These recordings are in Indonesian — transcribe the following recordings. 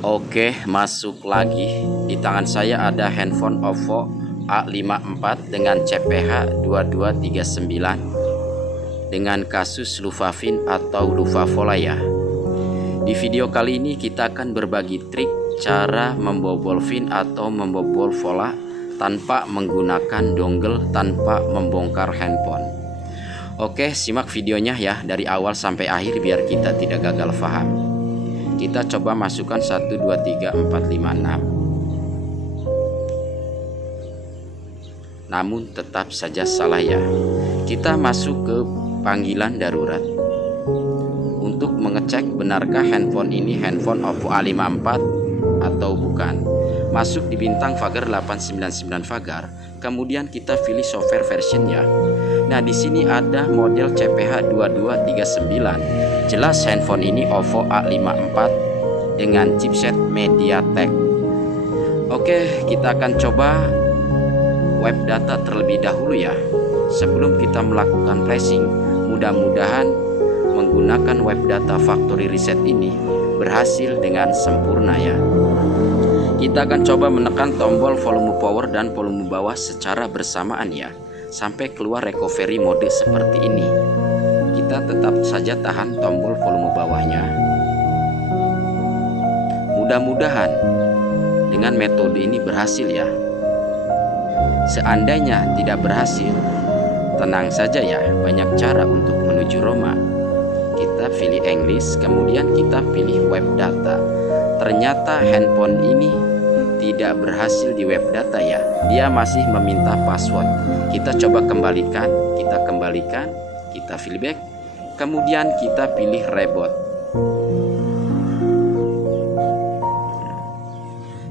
Oke, masuk lagi. Di tangan saya ada handphone OVO A54 dengan CPH 2239 dengan kasus Lufafin atau Lufafolaya. Di video kali ini kita akan berbagi trik cara membobol VIN atau membobol vola tanpa menggunakan dongle, tanpa membongkar handphone. Oke, simak videonya ya dari awal sampai akhir biar kita tidak gagal paham. Kita coba masukkan 1, 2, 3, 4, 5, 6. Namun tetap saja salah ya. Kita masuk ke panggilan darurat untuk mengecek benarkah handphone ini handphone OVO A54 atau bukan. Masuk di bintang Fagar 899 Fagar, kemudian kita pilih software versionnya. Nah, di sini ada model CPH 2239. Jelas handphone ini OVO A54 dengan chipset MediaTek. Oke, kita akan coba web data terlebih dahulu ya. Sebelum kita melakukan flashing, mudah-mudahan menggunakan web data factory reset ini berhasil dengan sempurna ya. Kita akan coba menekan tombol volume power dan volume bawah secara bersamaan ya, sampai keluar recovery mode seperti ini. Kita tetap saja tahan tombol volume bawahnya. Mudah-mudahan dengan metode ini berhasil ya. Seandainya tidak berhasil, tenang saja ya, banyak cara untuk menuju Roma. Kita pilih English, kemudian kita pilih web data. Ternyata handphone ini tidak berhasil di web data ya. Dia masih meminta password. Kita coba kembalikan, kita pilih back, kemudian kita pilih reboot.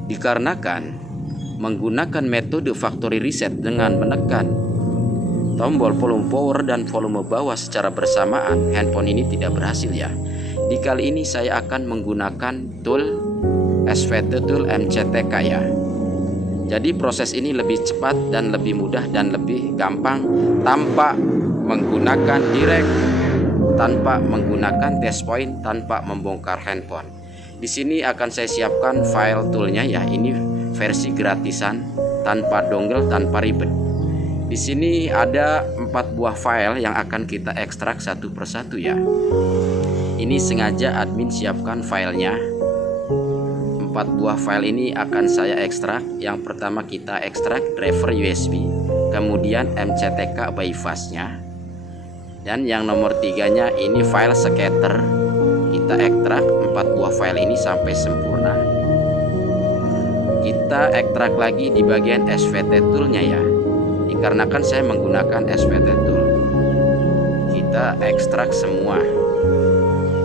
Dikarenakan menggunakan metode factory reset dengan menekan tombol volume power dan volume bawah secara bersamaan, handphone ini tidak berhasil ya. Di kali ini saya akan menggunakan tool SVT Tool MCTK ya. Jadi proses ini lebih cepat dan lebih mudah dan lebih gampang tanpa menggunakan direct, tanpa menggunakan test point, tanpa membongkar handphone. Di sini akan saya siapkan file toolnya ya. Ini versi gratisan, tanpa dongle, tanpa ribet. Di sini ada 4 buah file yang akan kita ekstrak satu persatu ya. Ini sengaja admin siapkan filenya. 4 buah file ini akan saya ekstrak. Yang pertama kita ekstrak driver USB, kemudian MCTK bypass-nya, dan yang nomor 3-nya ini file scatter. Kita ekstrak 4 buah file ini sampai sempurna. Kita ekstrak lagi di bagian SVT toolnya ya. Dikarenakan saya menggunakan SVT tool, kita ekstrak semua.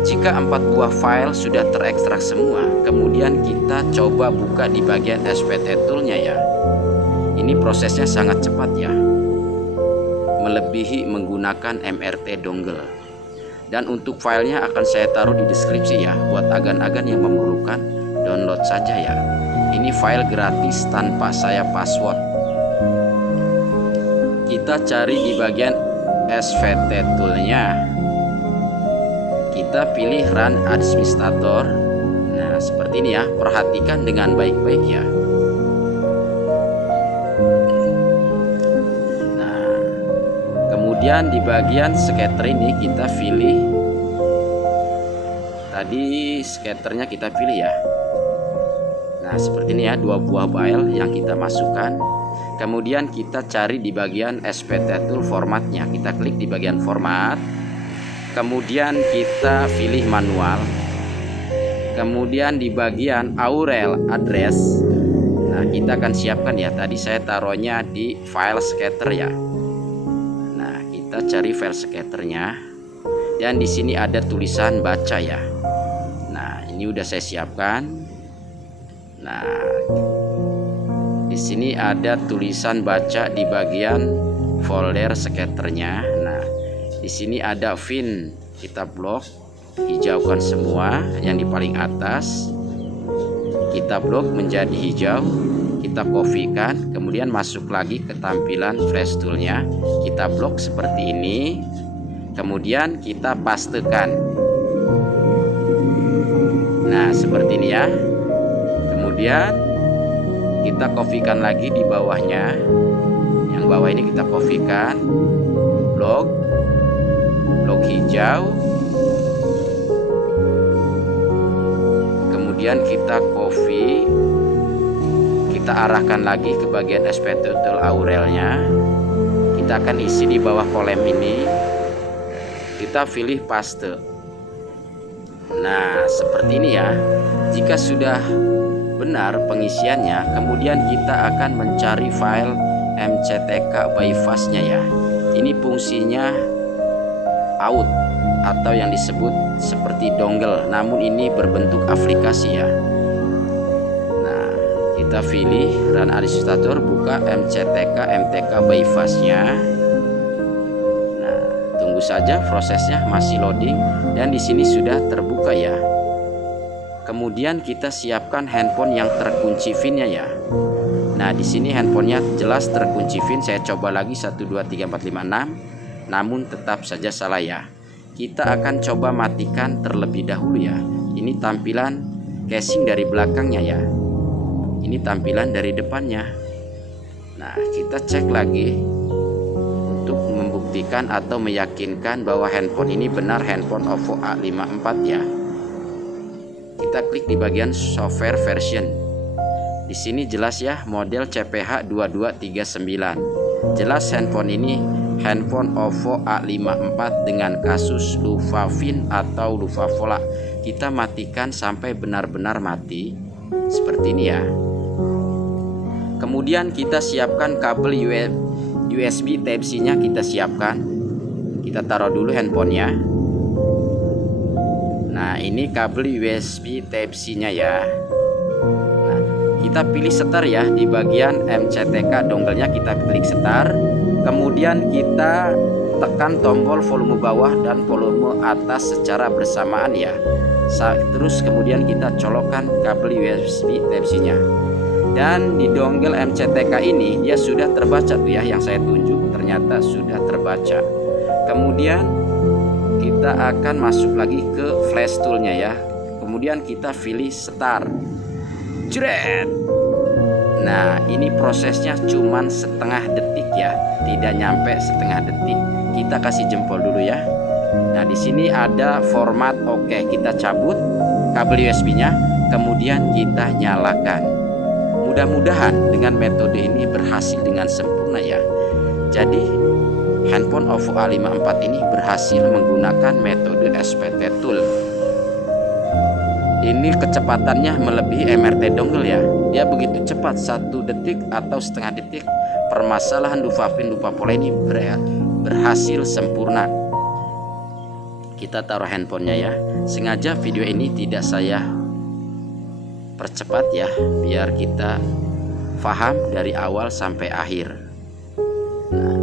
Jika 4 buah file sudah terekstrak semua, kemudian kita coba buka di bagian SVT toolnya ya. Ini prosesnya sangat cepat ya, melebihi menggunakan MRT dongle. Dan untuk filenya akan saya taruh di deskripsi ya, buat agan-agan yang memerlukan download saja ya. Ini file gratis tanpa saya password. Kita cari di bagian SVT toolnya, kita pilih run administrator. Nah seperti ini ya, perhatikan dengan baik-baik ya. Nah kemudian di bagian scatter ini kita pilih, tadi scatternya kita pilih ya. Nah seperti ini ya, 2 buah file yang kita masukkan. Kemudian kita cari di bagian SVT tool formatnya, kita klik di bagian format, kemudian kita pilih manual, kemudian di bagian URL address. Nah kita akan siapkan ya, tadi saya taruhnya di file scatter ya. Nah kita cari file scatternya, dan di sini ada tulisan baca ya. Nah ini udah saya siapkan. Nah di sini ada tulisan baca di bagian folder scatternya. Nah, di sini ada VIN, kita blok, hijaukan semua yang di paling atas. Kita blok menjadi hijau, kita kopikan, kemudian masuk lagi ke tampilan flash toolnya. Kita blok seperti ini, kemudian kita pastekan. Nah seperti ini ya. Kemudian kita kopikan lagi di bawahnya. Yang bawah ini kita kopikan blok hijau. Kemudian kita copy, kita arahkan lagi ke bagian SPTTool Aurelnya. Kita akan isi di bawah kolom ini. Kita pilih paste. Nah, seperti ini ya. Jika sudah benar pengisiannya, kemudian kita akan mencari file MCTK bypass-nya ya. Ini fungsinya out atau yang disebut seperti dongle, namun ini berbentuk aplikasi ya. Nah, kita pilih Run Administrator, buka MCTK MTK bypass-nya. Nah, tunggu saja prosesnya masih loading dan di sini sudah terbuka ya. Kemudian kita siapkan handphone yang terkunci PIN-nya ya. Nah, di sini handphonenya jelas terkunci PIN. Saya coba lagi 1 2 3 4 5 6, namun tetap saja salah ya. Kita akan coba matikan terlebih dahulu ya. Ini tampilan casing dari belakangnya ya. Ini tampilan dari depannya. Nah, kita cek lagi untuk membuktikan atau meyakinkan bahwa handphone ini benar handphone OVO A54 ya. Kita klik di bagian software version. Di sini jelas ya, model CPH 2239. Jelas handphone ini handphone OVO A54 dengan kasus lupa PIN atau lupa pola. Kita matikan sampai benar-benar mati seperti ini ya. Kemudian kita siapkan kabel USB Type-C nya, kita siapkan. Kita taruh dulu handphonenya. Nah, ini kabel USB Type-C nya ya. Nah, kita pilih start ya. Di bagian MCTK dongle-nya kita klik start. Kemudian kita tekan tombol volume bawah dan volume atas secara bersamaan ya. Terus kemudian kita colokkan kabel USB Type-C nya. Dan di dongle MCTK ini dia sudah terbaca tuh ya, yang saya tunjuk ternyata sudah terbaca. Kemudian kita akan masuk lagi ke flash toolnya ya. Kemudian kita pilih start. Jret. Nah, ini prosesnya cuman setengah detik ya, tidak nyampe setengah detik. Kita kasih jempol dulu ya. Nah, di sini ada format oke. Kita cabut kabel USB-nya, kemudian kita nyalakan. Mudah-mudahan dengan metode ini berhasil dengan sempurna ya. Jadi handphone OVO A54 ini berhasil menggunakan metode SPTTool. Ini kecepatannya melebihi MRT dongle ya. Dia begitu cepat, 1 detik atau setengah detik. Permasalahan lupa PIN lupa pola ini berhasil sempurna. Kita taruh handphonenya ya. Sengaja video ini tidak saya percepat ya, biar kita paham dari awal sampai akhir. Nah,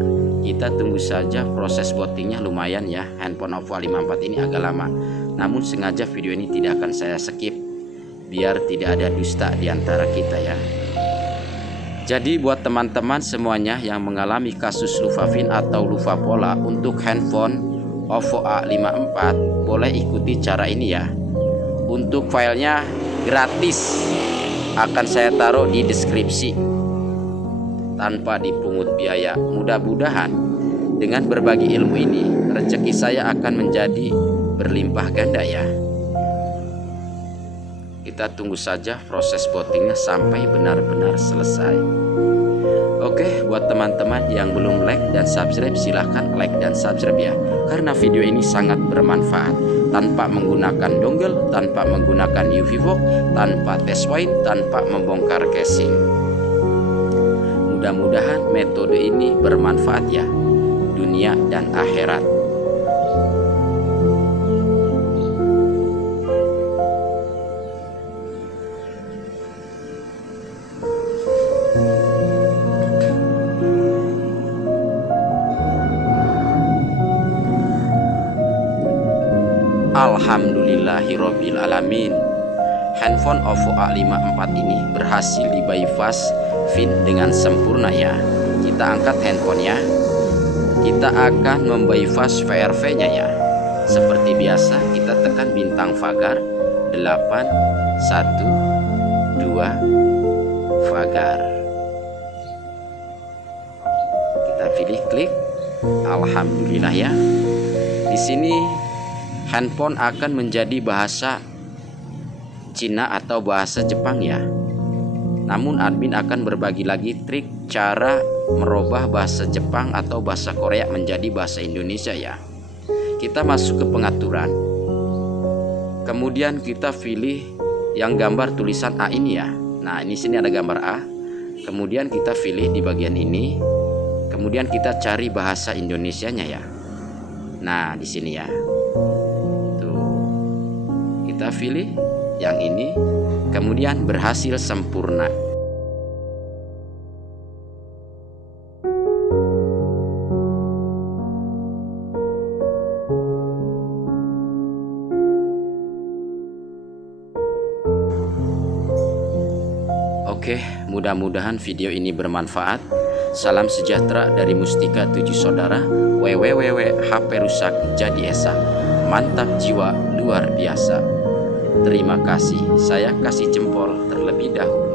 kita tunggu saja proses bootingnya, lumayan ya. Handphone OVO A54 ini agak lama, namun sengaja video ini tidak akan saya skip biar tidak ada dusta di antara kita ya. Jadi buat teman-teman semuanya yang mengalami kasus lupa PIN atau lupa pola untuk handphone OVO A54, boleh ikuti cara ini ya. Untuk filenya gratis, akan saya taruh di deskripsi tanpa dipungut biaya. Mudah-mudahan dengan berbagi ilmu ini rezeki saya akan menjadi berlimpah ganda ya. Kita tunggu saja proses bootingnya sampai benar-benar selesai. Oke, buat teman-teman yang belum like dan subscribe, silahkan like dan subscribe ya, karena video ini sangat bermanfaat. Tanpa menggunakan dongle, tanpa menggunakan UV box, tanpa test point, tanpa membongkar casing. Mudah-mudahan metode ini bermanfaat ya, dunia dan akhirat. Alhamdulillahirabbil alamin. Handphone OVO A54 ini berhasil di bypass PIN dengan sempurna ya. Kita angkat handphonenya. Kita akan membypass VRV-nya ya. Seperti biasa kita tekan bintang pagar 8 1 2 Vagar. Kita pilih klik. Alhamdulillah ya. Di sini handphone akan menjadi bahasa Cina atau bahasa Jepang ya. Namun admin akan berbagi lagi trik cara merubah bahasa Jepang atau bahasa Korea menjadi bahasa Indonesia ya. Kita masuk ke pengaturan. Kemudian kita pilih yang gambar tulisan A ini ya. Nah, ini sini ada gambar A. Kemudian kita pilih di bagian ini. Kemudian kita cari bahasa Indonesianya ya. Nah, di sini ya. Tuh. Kita pilih yang ini. Kemudian berhasil sempurna. Oke, mudah-mudahan video ini bermanfaat. Salam sejahtera dari Mustika 7 Saudara. www.hp rusak jadi esak. Mantap jiwa luar biasa. Terima kasih. Saya kasih jempol terlebih dahulu.